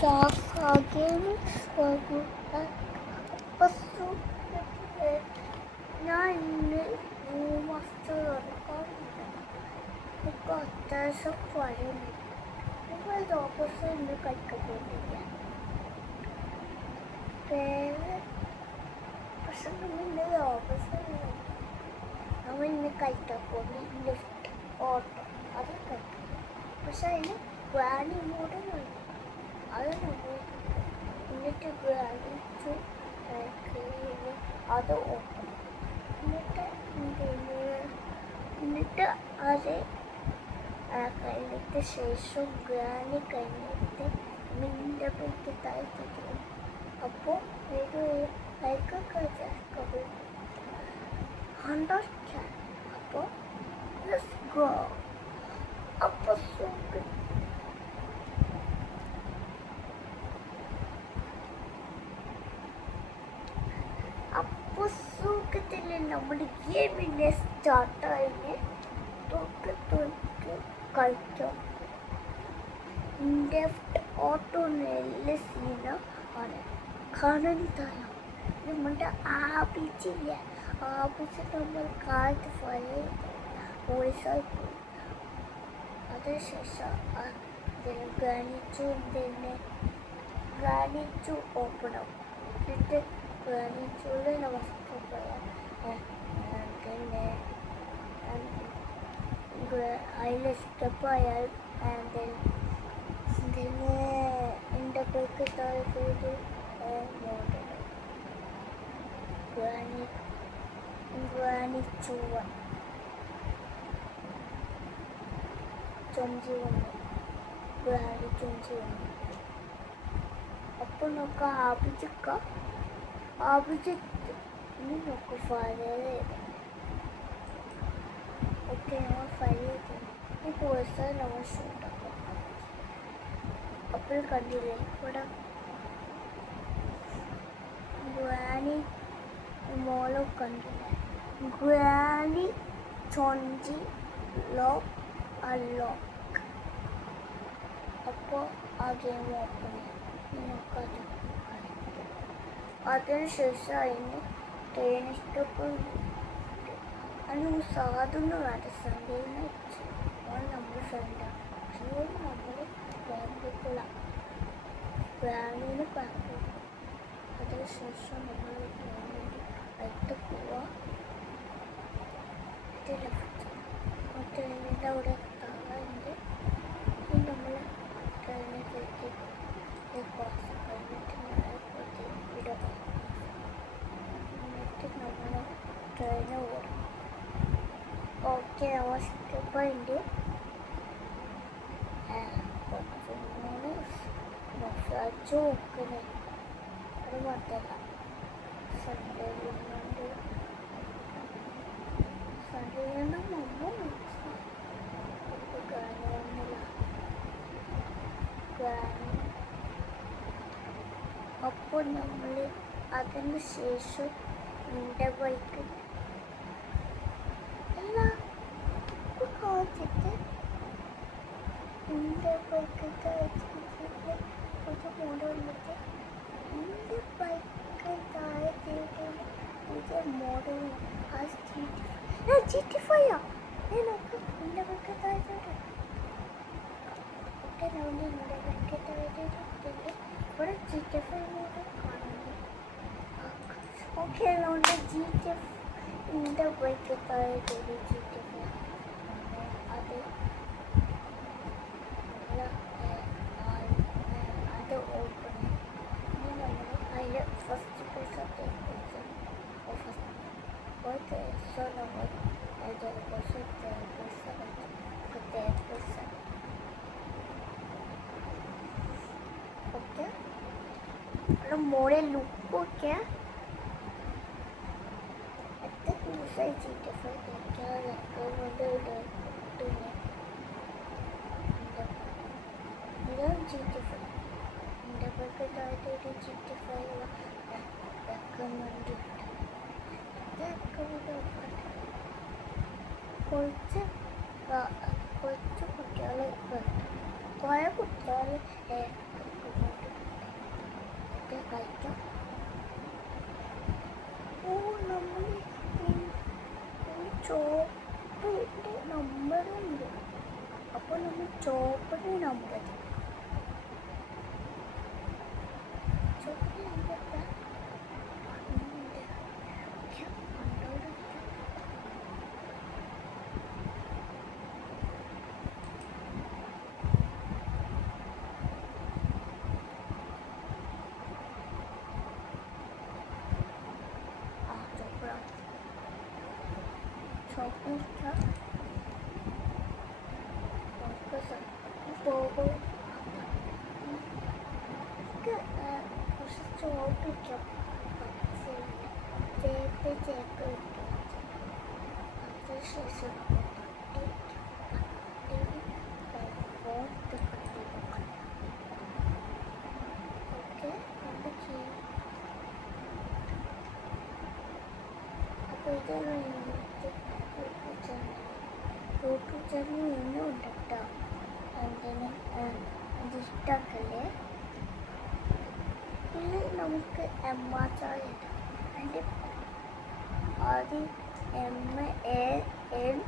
സാഗേന് ഞാൻ ഇന്ന് മാസ്റ്റർ നടക്കാറുണ്ട്. എനിക്ക് അത്യാവശ്യം പഴയുണ്ട്. നിങ്ങൾ ഓഫീസ് ഇന്ന് കഴിക്കാൻ പോകുന്നില്ല. പക്ഷെ നമ്മൾ ഇന്ന് ഓഫീസിൽ നമ്മൾ ഇന്ന് കഴിക്കാൻ പോകുന്നു. ലിഫ്റ്റ് ഓട്ടോ അത് കഴിക്കും. പക്ഷെ അതിന് ഗ്രാനി മോഡലുണ്ട്. അത് നമ്മൾ എന്നിട്ട് ഗ്രാനിച്ചു അത് ഓപ്പൺ എന്നിട്ട് അത് കഴിഞ്ഞിട്ട് ശേഷം ഗ്രാനി കഴിഞ്ഞിട്ട് മിൻ്റെ പേക്ക് താഴ്ത്തിക്കും. അപ്പോൾ ഒരു ലൈക്കൊക്കെ അണ്ടർസ്റ്റാൻഡ്. അപ്പോൾ ലെറ്റ്സ് ഗോ. അപ്പോൾ സൂപ്പർ. അപ്പോൾ സുഖത്തിൽ നമ്മുടെ ഗെയിമിൻ്റെ സ്റ്റാർട്ടായി തൊട്ട് കളിക്കാം. ലെഫ്റ്റ് ഓട്ടോ നല്ല സീന ആണ്. കാരണം നമ്മുടെ ആപിച്ചില്ല. ആപിച്ച് നമ്മൾ കാലത്ത് വോയിസായി പോയി. അതിനുശേഷം ഗാനിച്ചു ഓപ്പൺ ആവും. എന്നിട്ട് ഗാനിച്ചൂടെ നമുക്ക് പോയാൽ അതിൽ സ്റ്റെപ്പായാൽ എൻ്റെ പേക്ക് താഴെ ഗാനിച്ചുവ ചൊഞ്ചി വന്നു. ചൊഞ്ചി വന്നു. അപ്പോൾ നമുക്ക് ആപിച്ചിട്ട് ഇനി നമുക്ക് ഫയൽ ചെയ്ത് ഓക്കെ. നമ്മൾ ഫയൽ ചെയ്ത് ഈ പോസ്റ്റ് നമ്മൾ ഷൂട്ടാക്കാം. അപ്പോൾ കണ്ടില്ലേ ഇവിടെ ഗ്രാനി മോളോ കണ്ടില്ലേ. ഗ്രാനി ചൊഞ്ചി ലോക്ക് അൺലോക്ക്. അപ്പോൾ ആ ഗെയിം ഓപ്പൺ നമുക്കത് അതിനുശേഷം അതിന് ട്രെയിൻ സ്റ്റോപ്പ് അതിന് സാധനം വേണ്ട. സൺഡേന്ന് നമ്മൾ ഫ്രണ്ടാണ്. നമ്മൾ ബാങ്കിക്കുള്ള ഗ്രാമീണ ബാങ്ക്. അതിനുശേഷം നമ്മൾ അടുത്ത് പോവാം. ട്രെയിനിൻ്റെ അവിടെ എത്താറുണ്ട്. നമ്മൾ ട്രെയിനിൽ കയറ്റി ക്ലാസ് കഴിഞ്ഞിട്ട് ഇടുക. എന്നിട്ട് നമ്മൾ ട്രെയിന് ഓടും. ഓക്കെ. നമ്മൾ സ്റ്റെപ്പുണ്ട്. കുറച്ചുകൂടി മസാജ് നോക്കണേ. അത് മാത്രമല്ല സൺഡേന്ന് മുമ്പ് അപ്പോൾ നമ്മൾ അതിന് ശേഷം എൻ്റെ ബൈക്ക് കാണിച്ചിട്ട് എൻ്റെ ബൈക്ക് കുറച്ച് മോഡ് വന്നിട്ട് എൻ്റെ ബൈക്ക് താഴെ പുതിയ മോഡൽ GT5 നോക്ക്. എൻ്റെ ബൈക്ക് താഴെ ഒക്കെ നമ്മൾ എൻ്റെ ബൈക്ക് താഴെ ഇവിടെ GT5 മോഡൽ കാണുന്നു. ഓക്കെ. അതുകൊണ്ട് എൻ്റെ ബൈക്ക് താഴെ GT5 അത് ഓപ്പൺ. ഇനി നമ്മൾ അതിൽ ഫസ്റ്റ് പൈസ നമ്മൾ ഓക്കെ. മോളെ ലുക്കൊക്കെ എത്ര ദിവസമായി GT5 ഇതാണ് GT5. എൻ്റെ പേർക്ക് താഴത്തെ GT5 റെക്കമെൻഡ് കുറച്ച് കുട്ടികൾ കുറേ കുട്ടികൾ നോക്കിക്കാം. പോകും കുറച്ച് ചോറ് വയ്ക്കാം. ചേപ്പ് വയ്ക്കാം. അതിനുശേഷം ഓക്കെ നമുക്ക് ചെയ്യാം. അപ്പോൾ ഇത് കഴിഞ്ഞിട്ട് യൂട്യൂബ് ചാനൽ ഇനിയും ഉണ്ട് കേട്ടോ. അതിന് ഇത് ഇഷ്ടമാക്കല്ലേ. ഇതിൽ നമുക്ക് ചായ ഇടാം. അതിൻ്റെ ആദ്യം MANI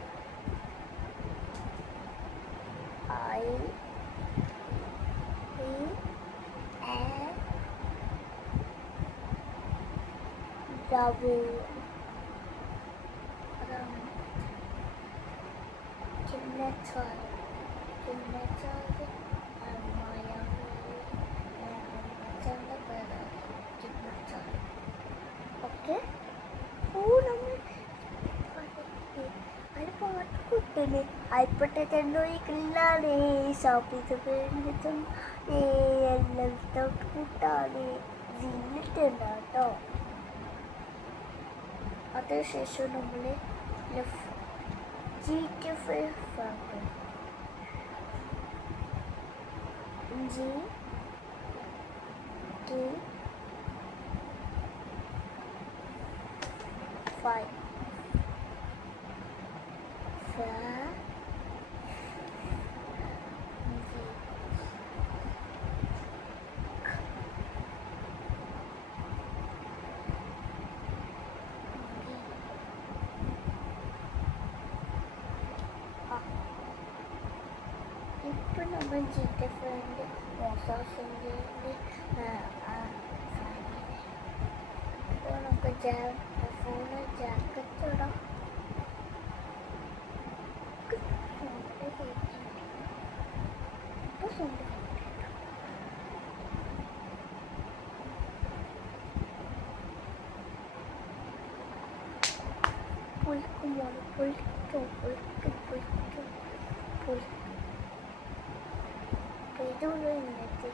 ഓക്കെ. കുട്ടിന് അയിപ്പട്ടെന്തോ ഈ കില്ലാണേ ഷോപ്പിൽ എല്ലാം കൂട്ടാണ് ജീവിട്ടുണ്ടാവും കേട്ടോ. അതിനുശേഷം നമ്മൾ GT5 ഇപ്പോൾ നമ്മൾ GT5 മോസാസിൻ്റെ ഇപ്പോൾ നമുക്ക് ഫോണ് ജാക്കറ്റ് ഇടാം. ഇപ്പോൾ സ്വന്തം പൊളിക്കും ഇതുള്ള ഇന്നത്തെ